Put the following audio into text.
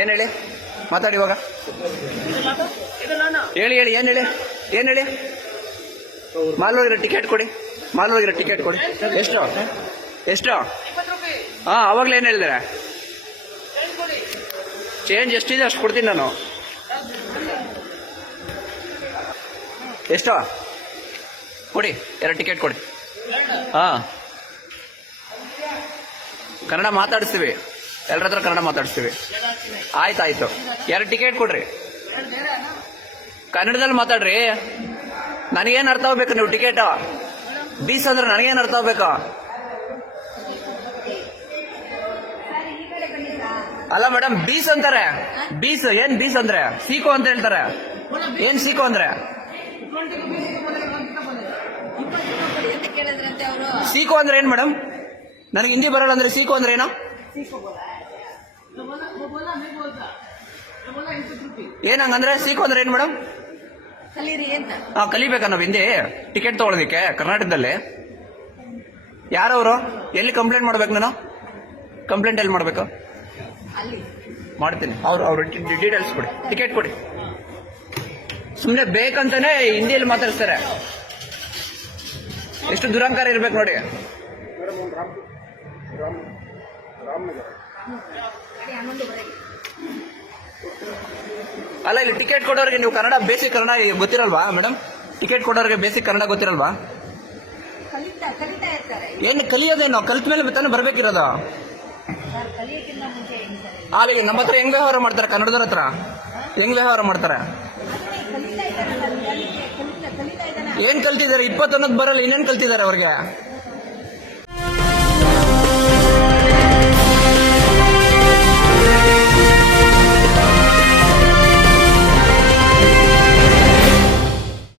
ಏನು ಹೇಳಿ ಮಾತಾಡಿ ಇವಾಗ ಹೇಳಿ ಹೇಳಿ ಏನು ಹೇಳಿ ಏನು ಹೇಳಿ ಮಾಲೋಗಿರ ಟಿಕೆಟ್ ಕೊಡಿ ಮಾಲೋಗಿರ ಟಿಕೆಟ್ ಕೊಡಿ ಎಷ್ಟು ಎಷ್ಟು ಹಾಂ ಅವಾಗಲೇ ಏನು ಹೇಳಿದ್ರೆ ಚೇಂಜ್ ಎಷ್ಟಿದೆ ಅಷ್ಟು ಕೊಡ್ತೀನಿ ನಾನು ಎಷ್ಟು ಕೊಡಿ ಎರಡು ಟಿಕೆಟ್ ಕೊಡಿ ಹಾಂ ಕನ್ನಡ ಮಾತಾಡಿಸ್ತೀವಿ ಎಲ್ಲರ ಹತ್ರ ಕನ್ನಡ ಮಾತಾಡಿಸ್ತೀವಿ ಆಯ್ತಾಯ್ತು ಎರಡು ಟಿಕೆಟ್ ಕೊಡ್ರಿ ಕನ್ನಡದಲ್ಲಿ ಮಾತಾಡ್ರಿ ನನಗೇನು ಅರ್ಥ ಆಗ್ಬೇಕು ನೀವು ಟಿಕೆಟ್ ಬೀಸ್ ಅಂದ್ರೆ ನನಗೇನು ಅರ್ಥ ಆಗ್ಬೇಕು ಅಲ್ಲ ಮೇಡಮ್ ಬೀಸ್ ಅಂತಾರೆ ಬೀಸ್ ಏನ್ ಬೀಸ್ ಅಂದ್ರೆ ಸೀಕೋ ಅಂತ ಹೇಳ್ತಾರೆ ಏನ್ ಸೀಕೋ ಅಂದ್ರೆ ಸೀಕೋ ಅಂದ್ರೆ ಏನ್ ಮೇಡಮ್ ನನಗೆ ಹಿಂದಿ ಬರಲ್ಲ ಅಂದ್ರೆ ಸೀಕೋ ಅಂದ್ರೆ ಏನು ಏನಂಗಂದ್ರೆ ಸೀಕು ಅಂದ್ರೆ ಏನ್ ಮೇಡಮ್ ಹಾಂ ಹಾ ಕಲಿಬೇಕಾ ನಾವು ಹಿಂದೆ ಟಿಕೆಟ್ ತಗೊಳೋದಿಕ್ಕೆ ಕರ್ನಾಟಕದಲ್ಲಿ ಯಾರವರು ಎಲ್ಲಿ ಕಂಪ್ಲೇಂಟ್ ಮಾಡ್ಬೇಕು ನಾನು ಕಂಪ್ಲೇಂಟ್ ಎಲ್ಲಿ ಮಾಡ್ಬೇಕು ಮಾಡ್ತೀನಿ ಅವ್ರು ಅವ್ರ ಡೀಟೇಲ್ಸ್ ಕೊಡಿ ಟಿಕೆಟ್ ಕೊಡಿ ಸುಮ್ನೆ ಬೇಕಂತಾನೆ ಹಿಂದಿಯಲ್ಲಿ ಮಾತಾಡ್ತಾರೆ ಎಷ್ಟು ದುರಂಕಾರ ಇರ್ಬೇಕು ನೋಡಿ ಅಲ್ಲ ಇಲ್ಲಿ ಟಿಕೆಟ್ ಕೊಡೋರಿಗೆ ನೀವು ಕನ್ನಡ ಬೇಸಿಕ್ ಕನ್ನಡ ಗೊತ್ತಿರಲ್ವಾ ಮೇಡಮ್ ಟಿಕೆಟ್ ಕೊಡೋರಿಗೆ ಬೇಸಿಕ್ ಕನ್ನಡ ಗೊತ್ತಿರಲ್ವಾ ಏನು ಕಲಿಯೋದೇನೋ ಕಲಿತ ಮೇಲೆ ತಾನೇ ಬರ್ಬೇಕಿರೋದು ಅಲ್ಲಿಗೆ ನಮ್ಮ ಹತ್ರ ಹೆಂಗ್ ವ್ಯವಹಾರ ಮಾಡ್ತಾರೆ ಕನ್ನಡದವ್ರ ಹತ್ರ ಹೆಂಗ್ ವ್ಯವಹಾರ ಮಾಡ್ತಾರೆ ಏನ್ ಕಲ್ತಿದ್ದಾರೆ ಇಪ್ಪತ್ತೊಂದ್ ಬರಲ್ಲ ಇನ್ನೇನ್ ಕಲ್ತಿದ್ದಾರೆ ಅವ್ರಿಗೆ